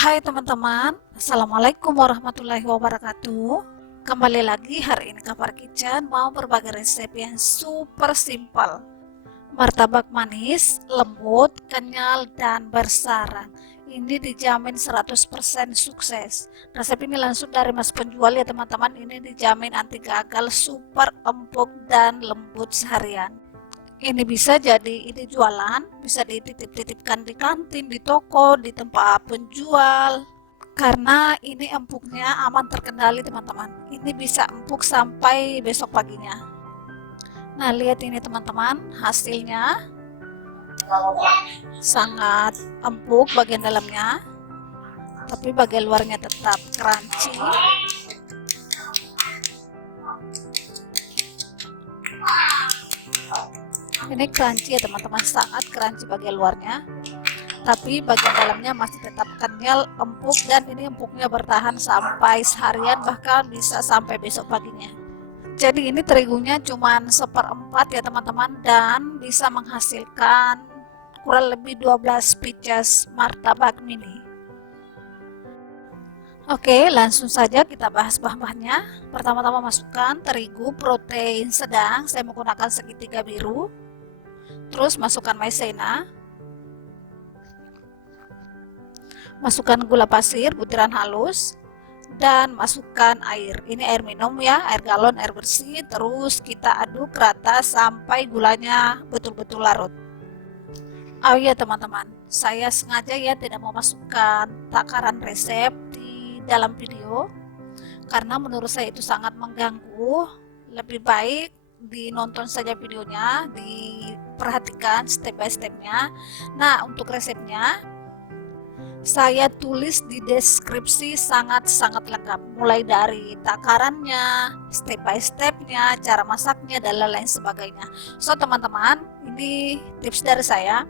Hai teman-teman, Assalamualaikum warahmatullahi wabarakatuh. Kembali lagi hari ini Kapar Kitchen mau berbagi resep yang super simpel. Martabak manis, lembut, kenyal, dan bersarang. Ini dijamin 100% sukses. Resep ini langsung dari mas penjual ya teman-teman. Ini dijamin anti gagal, super empuk dan lembut seharian. Ini bisa jadi ide jualan, bisa dititip-titipkan di kantin, di toko, di tempat penjual. Karena ini empuknya aman terkendali teman-teman. Ini bisa empuk sampai besok paginya. Nah, lihat ini teman-teman, hasilnya sangat empuk bagian dalamnya, tapi bagian luarnya tetap crunchy. Ini crunchy ya teman-teman, sangat crunchy bagian luarnya, tapi bagian dalamnya masih tetap kenyal, empuk, dan ini empuknya bertahan sampai seharian, bahkan bisa sampai besok paginya. Jadi ini terigunya cuma seperempat ya teman-teman, dan bisa menghasilkan kurang lebih 12 pieces martabak mini. Oke, langsung saja kita bahas bahan-bahannya. Pertama-tama masukkan terigu protein sedang, saya menggunakan segitiga biru. Terus masukkan maizena, masukkan gula pasir butiran halus, dan masukkan air. Ini air minum ya, air galon, air bersih. Terus kita aduk rata sampai gulanya betul-betul larut. Oh iya teman-teman, saya sengaja ya tidak mau masukkan takaran resep di dalam video karena menurut saya itu sangat mengganggu. Lebih baik dinonton saja videonya, diperhatikan step by stepnya. Nah, untuk resepnya saya tulis di deskripsi sangat-sangat lengkap, mulai dari takarannya, step by stepnya, cara masaknya, dan lain-lain sebagainya. So teman-teman, ini tips dari saya.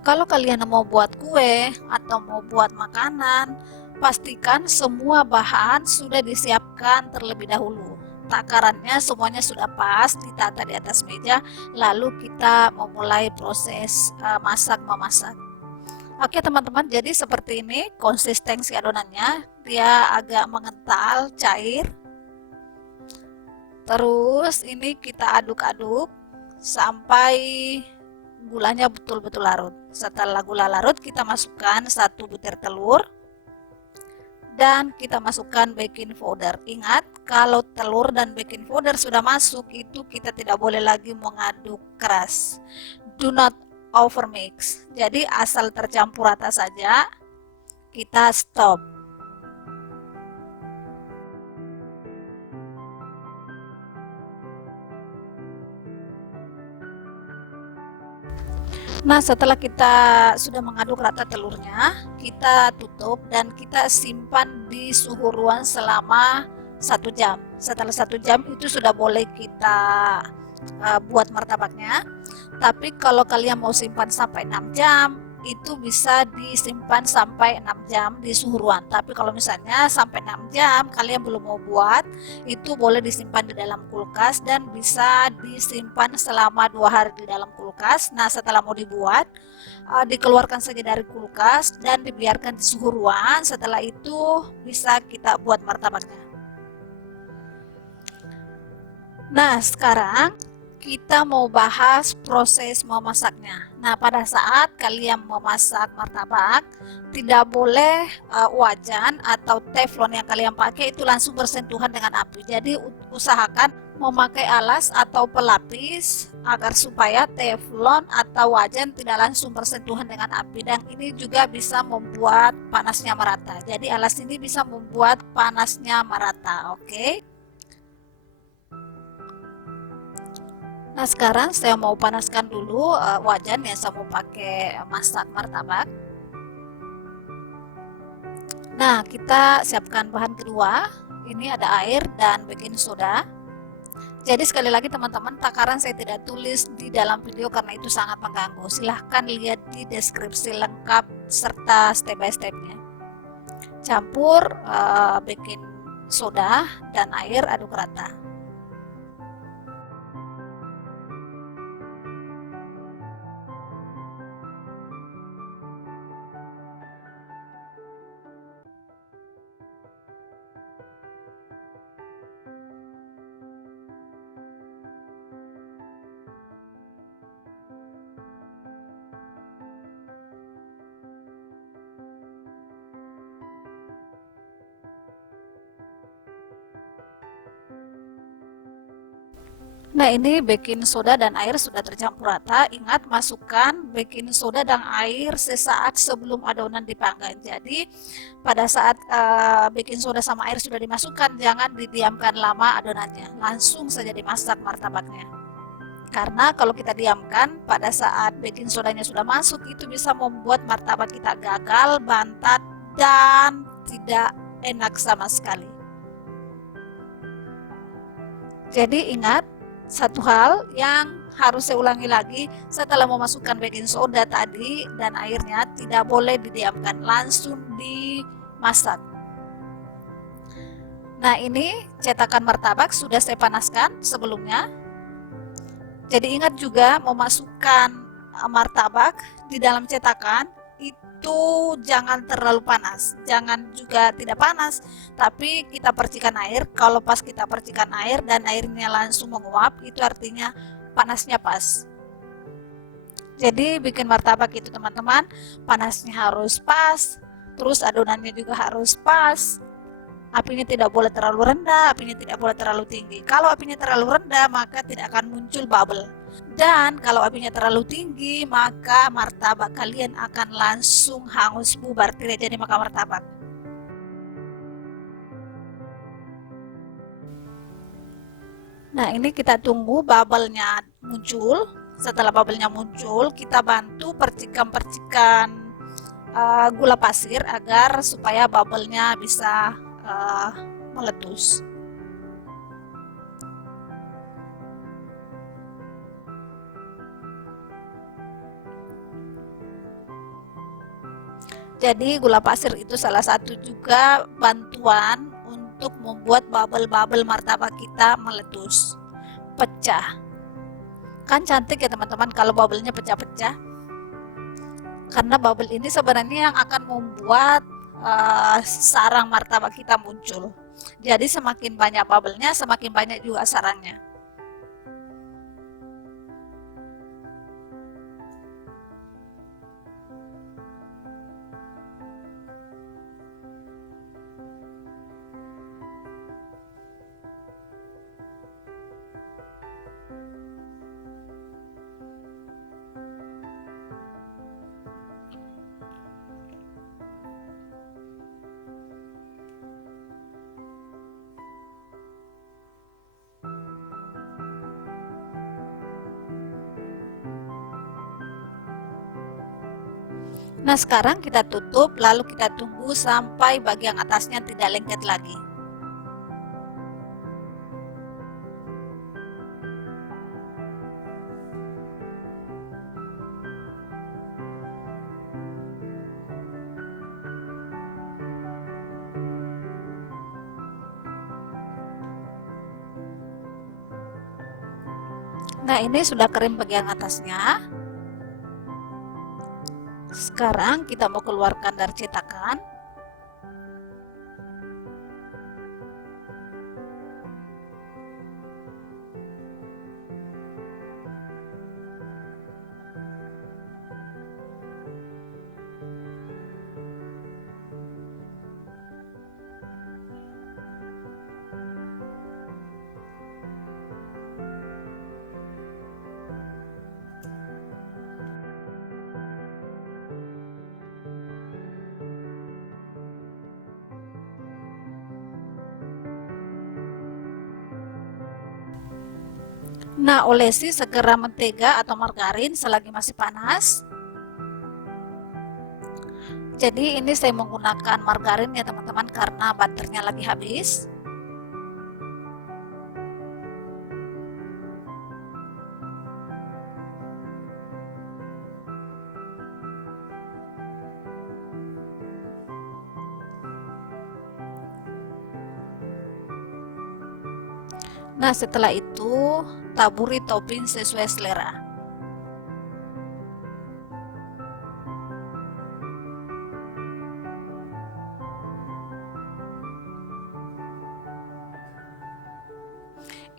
Kalau kalian mau buat kue atau mau buat makanan, pastikan semua bahan sudah disiapkan terlebih dahulu. Takarannya semuanya sudah pas, ditata di atas meja, lalu kita memulai proses memasak. Oke teman-teman, jadi seperti ini konsistensi adonannya, dia agak mengental, cair. Terus ini kita aduk-aduk sampai gulanya betul-betul larut. Setelah gula larut, kita masukkan 1 butir telur dan kita masukkan baking powder. Ingat, kalau telur dan baking powder sudah masuk, itu kita tidak boleh lagi mengaduk keras. Do not overmix. Jadi asal tercampur rata saja, kita stop. Nah, setelah kita sudah mengaduk rata telurnya, kita tutup dan kita simpan di suhu ruang selama 1 jam. Setelah 1 jam itu sudah boleh kita buat martabaknya. Tapi kalau kalian mau simpan sampai 6 jam, itu bisa disimpan sampai 6 jam di suhu ruang. Tapi kalau misalnya sampai 6 jam kalian belum mau buat, itu boleh disimpan di dalam kulkas dan bisa disimpan selama 2 hari di dalam kulkas. Nah, setelah mau dibuat, dikeluarkan saja dari kulkas dan dibiarkan di suhu ruang. Setelah itu bisa kita buat martabaknya. Nah, sekarang kita mau bahas proses memasaknya. Nah, pada saat kalian memasak martabak, tidak boleh wajan atau teflon yang kalian pakai itu langsung bersentuhan dengan api. Jadi usahakan memakai alas atau pelapis agar supaya teflon atau wajan tidak langsung bersentuhan dengan api, dan ini juga bisa membuat panasnya merata. Jadi alas ini bisa membuat panasnya merata, oke? Nah, sekarang saya mau panaskan dulu wajan yang saya mau pakai masak martabak. Nah, kita siapkan bahan kedua. Ini ada air dan baking soda. Jadi sekali lagi teman-teman, takaran saya tidak tulis di dalam video karena itu sangat mengganggu. Silahkan lihat di deskripsi lengkap serta step by stepnya. Campur baking soda dan air, aduk rata. Nah, ini baking soda dan air sudah tercampur rata. Ingat, masukkan baking soda dan air sesaat sebelum adonan dipanggang. Jadi pada saat baking soda sama air sudah dimasukkan, jangan didiamkan lama adonannya, langsung saja dimasak martabaknya. Karena kalau kita diamkan, pada saat baking sodanya sudah masuk, itu bisa membuat martabak kita gagal, bantat, dan tidak enak sama sekali. Jadi ingat, satu hal yang harus saya ulangi lagi, setelah memasukkan baking soda tadi dan airnya, tidak boleh didiamkan, langsung dimasak. Nah, ini cetakan martabak sudah saya panaskan sebelumnya. Jadi ingat juga memasukkan martabak di dalam cetakan itu jangan terlalu panas, jangan juga tidak panas, tapi kita percikan air. Kalau pas kita percikan air dan airnya langsung menguap, itu artinya panasnya pas. Jadi bikin martabak itu teman-teman, panasnya harus pas, terus adonannya juga harus pas. Apinya tidak boleh terlalu rendah, apinya tidak boleh terlalu tinggi. Kalau apinya terlalu rendah, maka tidak akan muncul bubble. Dan kalau apinya terlalu tinggi, maka martabak kalian akan langsung hangus bubar, tidak jadi makan martabak. Nah, ini kita tunggu bubble-nya muncul. Setelah bubble-nya muncul, kita bantu percikan-percikan gula pasir agar supaya bubble-nya bisa meletus. Jadi gula pasir itu salah satu juga bantuan untuk membuat bubble-bubble martabak kita meletus, pecah. Kan cantik ya teman-teman kalau bubble-nya pecah-pecah. Karena bubble ini sebenarnya yang akan membuat sarang martabak kita muncul. Jadi semakin banyak bubble-nya, semakin banyak juga sarangnya. Nah, sekarang kita tutup, lalu kita tunggu sampai bagian atasnya tidak lengket lagi. Nah, ini sudah kering bagian atasnya. Sekarang kita mau keluarkan dari cetakan. Nah, olesi segera mentega atau margarin selagi masih panas. Jadi ini saya menggunakan margarin ya teman-teman karena butternya lagi habis. Nah, setelah itu taburi topping sesuai selera.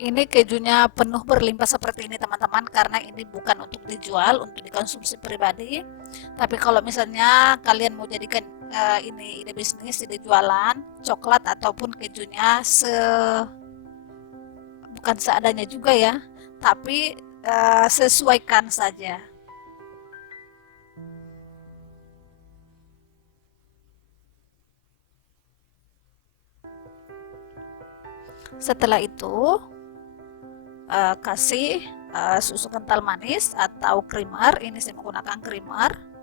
Ini kejunya penuh berlimpah seperti ini teman-teman, karena ini bukan untuk dijual, untuk dikonsumsi pribadi. Tapi kalau misalnya kalian mau jadikan ini ide bisnis, ide jualan coklat ataupun kejunya bukan seadanya juga ya, tapi sesuaikan saja. Setelah itu kasih susu kental manis atau creamer. Ini saya menggunakan creamer.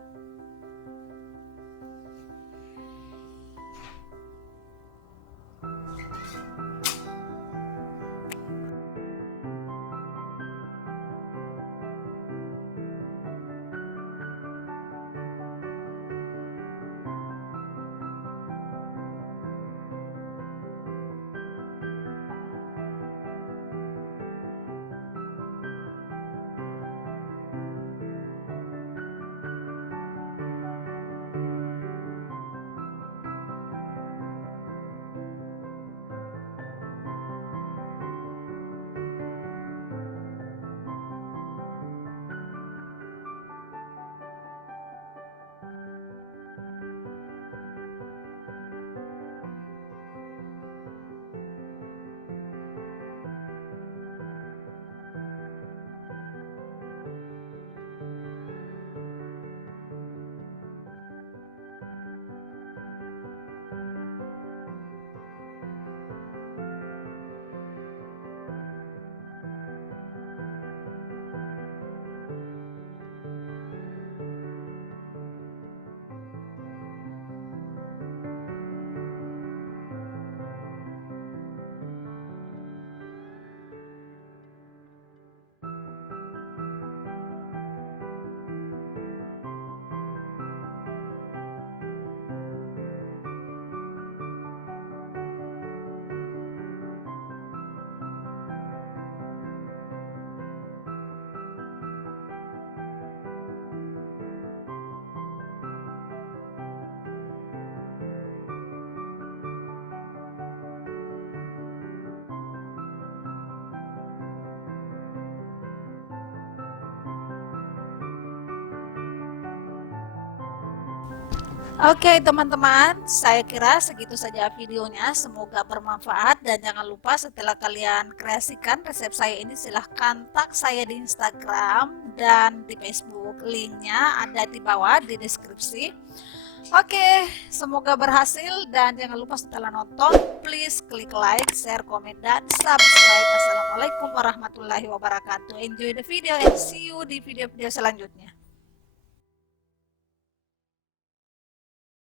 Oke teman-teman, saya kira segitu saja videonya. Semoga bermanfaat dan jangan lupa setelah kalian kreasikan resep saya ini, silahkan tag saya di Instagram dan di Facebook. Linknya ada di bawah di deskripsi. Oke, semoga berhasil dan jangan lupa setelah nonton please klik like, share, komen, dan subscribe. Assalamualaikum warahmatullahi wabarakatuh. Enjoy the video and see you di video-video selanjutnya.